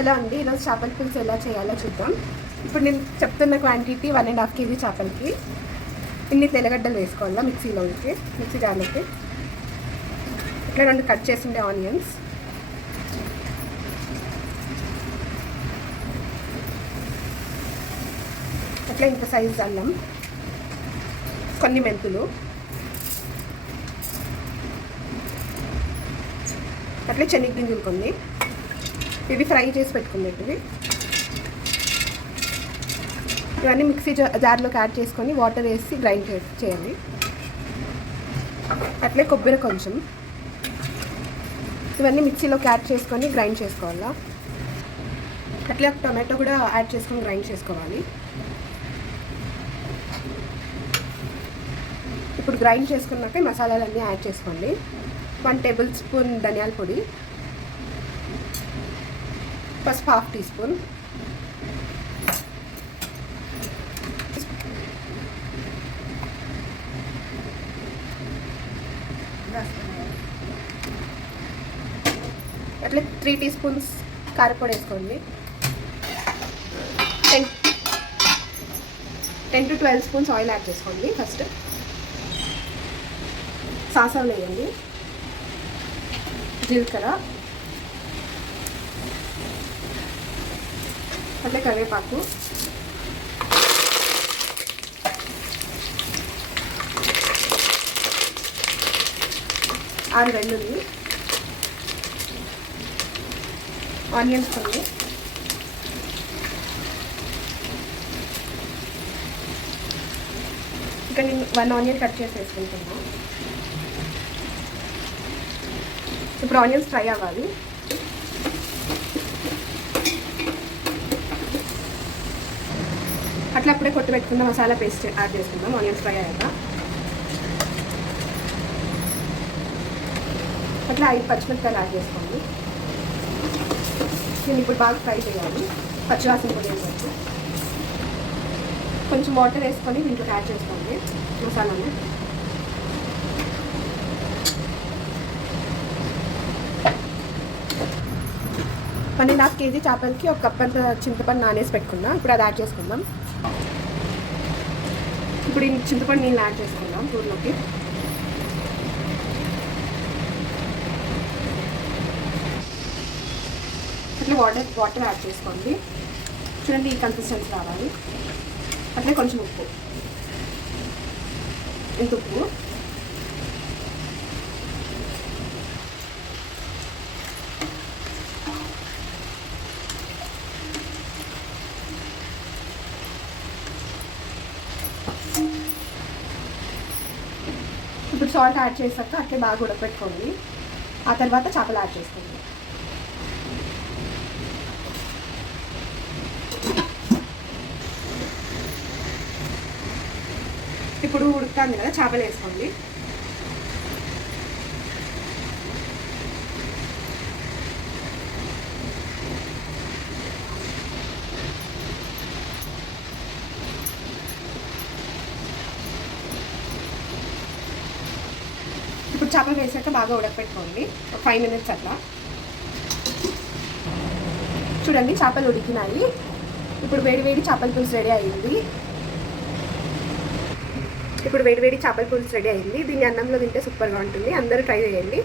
Hello అండి, ఈరోజు చేపల పులుసు ఎలా చేయాలో చూద్దాం. ఇప్పుడు నేను చెప్తున్న క్వాంటిటీ 1.5 kg చేపలకి ఇన్ని తెల్లగడ్డలు వేసుకోవాలా మిక్సీ జార్లోకి. ఇట్లా 2 కట్ చేసిండే ఆనియన్స్, అట్లా ఇంత సైజ్ అల్లం, కొన్ని మెంతులు, అట్లే శనగగింజలు కొన్ని, ఇవి ఫ్రై చేసి పెట్టుకునేటివి. ఇవన్నీ మిక్సీ జార్లోకి యాడ్ చేసుకొని వాటర్ వేసి గ్రైండ్ చేయాలి. అట్లే కొబ్బరి కొంచెం, ఇవన్నీ మిక్సీలోకి యాడ్ చేసుకొని గ్రైండ్ చేసుకోవాలా. అట్లే ఒక టొమాటో కూడా యాడ్ చేసుకొని గ్రైండ్ చేసుకోవాలి. ఇప్పుడు గ్రైండ్ చేసుకున్నాక మసాలాలన్నీ యాడ్ చేసుకోండి. 1 టేబుల్ స్పూన్ ధనియాల పొడి, పసుపు 1/2 టీ స్పూన్, అట్లా 3 టీ స్పూన్స్ కారపొడి వేసుకోండి. 10 to 12 స్పూన్స్ ఆయిల్ యాడ్ చేసుకోండి. ఫస్ట్ సాసలు వేయండి, జీలకర్ర, అట్లే కరివేపాకు, ఆరు వెల్లుల్లి, ఆనియన్స్ కొన్ని, ఇంకా నేను 1 ఆనియన్ కట్ చేసి వేసుకుంటున్నా. ఇప్పుడు ఆనియన్స్ ఫ్రై అవ్వాలి. అట్లా అప్పుడే కొట్టి పెట్టుకున్న మసాలా పేస్ట్ యాడ్ చేసుకుందాం. ఆనియన్స్ ఫ్రై అయ్యాక అట్లా 5 పచ్చిమిరపకాయలు యాడ్ చేసుకోండి. దీన్ని ఇప్పుడు బాగా ఫ్రై చేయాలి, పచ్చివాసన పోయేందుకు. కొంచెం వాటర్ వేసుకొని దీంట్లో యాడ్ చేసుకోండి మసాలాని. మళ్ళీ 1.5 kg చేపలకి 1 కప్ అంత చింతపండు నానేసి పెట్టుకుందాం. ఇప్పుడు అది యాడ్ చేసుకుందాం. ఇప్పుడు ఈ చింతపండు నీళ్ళు యాడ్ చేసుకుందాం కూరలోకి. అట్లా వాటర్ యాడ్ చేసుకోండి. చూడండి, ఈ కన్సిస్టెన్సీ రావాలి. అట్లే కొంచెం ఉప్పు, ఇంత ఉప్పు, ఇప్పుడు సాల్ట్ యాడ్ చేసాక అట్లే బాగా ఉడకపెట్టుకోండి. ఆ తర్వాత చేపలు యాడ్ చేసుకోండి. ఇప్పుడు ఉడుకుతుంది కదా, చేపలు వేసుకోండి. ఇప్పుడు చేపలు వేసాక బాగా ఉడకపెట్టుకోండి, ఒక 5 minutes అట్లా. చూడండి, చేపలు ఉడికినాయి. ఇప్పుడు వేడి చేపల పులుసు రెడీ అయింది. దీన్ని అన్నంలో తింటే సూపర్గా ఉంటుంది. అందరూ ట్రై చేయండి.